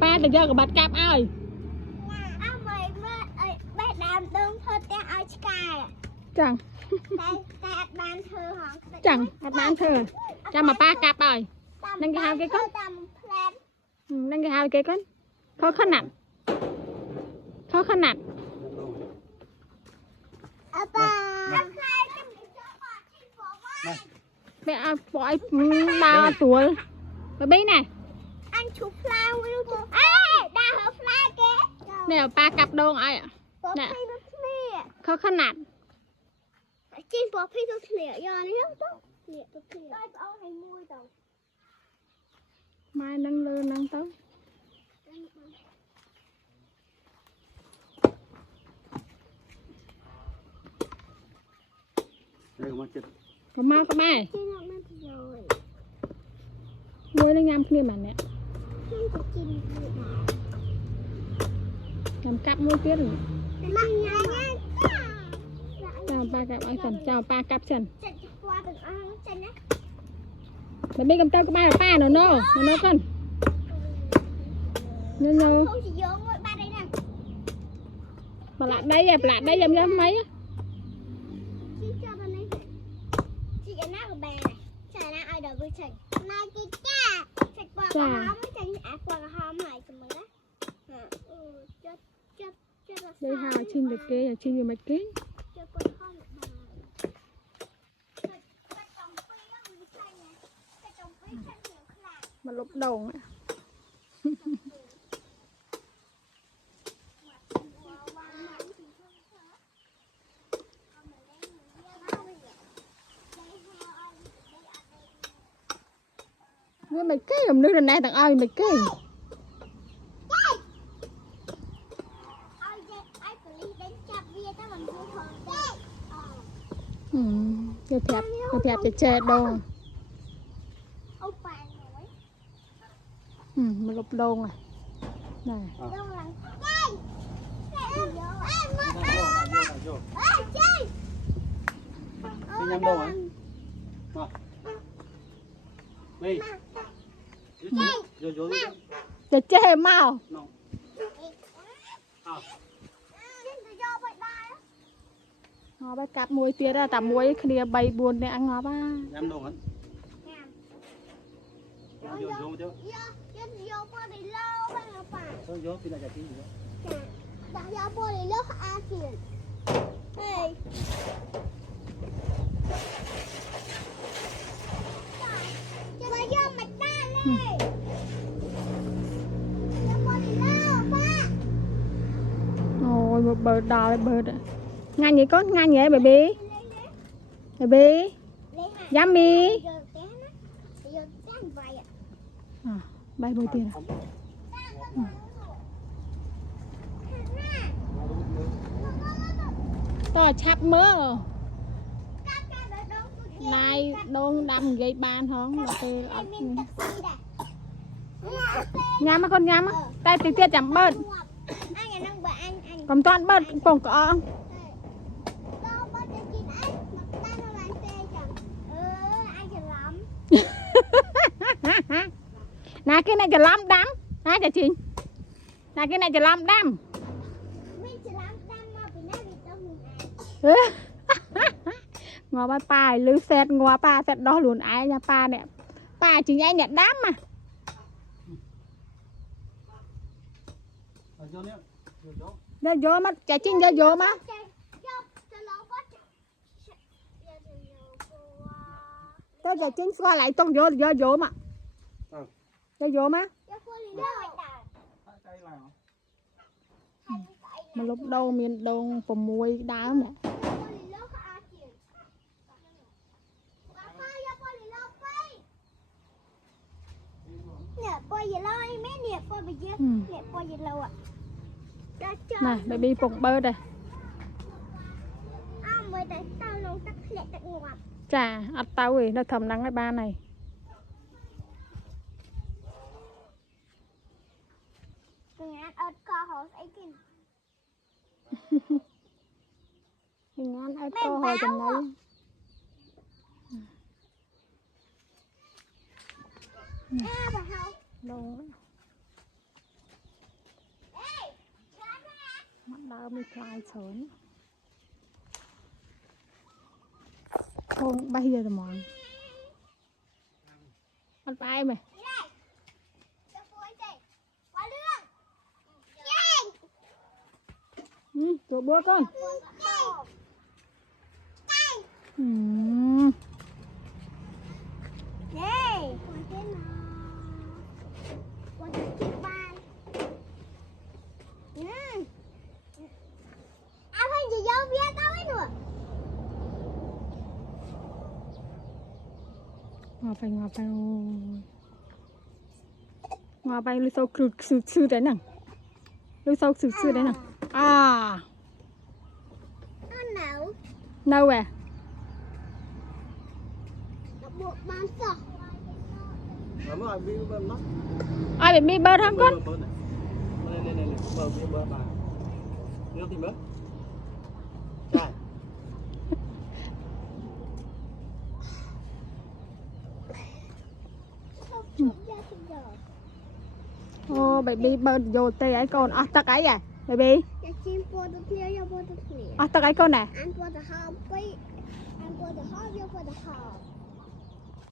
ba từ giờ có bật cặp ơi chẳng chẳng bán thơ cho mà ba cặp ơi đang cái hai cái con đang cái hai cái con khó khăn nặng mẹ bỏi 3 tuổi bà bí nè anh chụp flower luôn đa hợp flower kìa nè ba cặp đôn ai ạ nè khó khăn nặng trên bò phi tôi lẹ do đấy mai nâng lơ nâng tấu có mau có mai nuôi nó ngam kia mà nè làm cặp nuôi tiết rồi chào ba cặp ai cần chào ba cặp chân mà biết cầm tao có ba là ba nó con nó mà lại đây em mấy á đây hà chinh được kê chinh nhiều mấy kê mà lúc đầu á mày kê làm nước này thằng ơi mày kê cái thẹp che đồ một lục đôn này đi nhâm đồ hả? Đi. để che mau ngó ba cặp muối tiết ra tạm muối kia bay buồn để ăn ngó ba nhâm đồ hả? Vô pin là gì đó? Đã vô bôi lớp A tiền. Đây. Cho nó vô mạch ta lên. ôi một bờ đò đây bờ đấy ngang vậy con ngang vậy baby yummy bay bơi tiền to chắp mớ này đôn đâm gây ban hóng là tê nhám á con nhám á tay tí tiết chẳng bớt còn toàn bớt còn có nè cái nàyจะล้ำดำนะจะจริงnè cái nàyจะล้ำดำngò ba pa lư xét ngò pa xét đó luôn ai nha pa nè pa chỉ ai nhận đám mà đây vô mà chạy chinh vô mà tôi chạy chinh qua lại tông vô mà vô mà mà lúc đâu miền đông phòng muối đá mà này baby phục bơ đây chà ắt tao ấy nó thầm nắng cái ba này mình ăn ai to hồi chừng đấy đâu đau mi khai sớn không bay giờ rồi mòn con bay mày chỗ bữa con ngò bay lưu sâu sư đấy nè lưu sâu sư đấy nè à đâu à ai bị mi bơ không con này bơ bà nước thì bơ chai ô baby bơ vô tê ấy con à tắc ấy à baby à tắc ấy con nè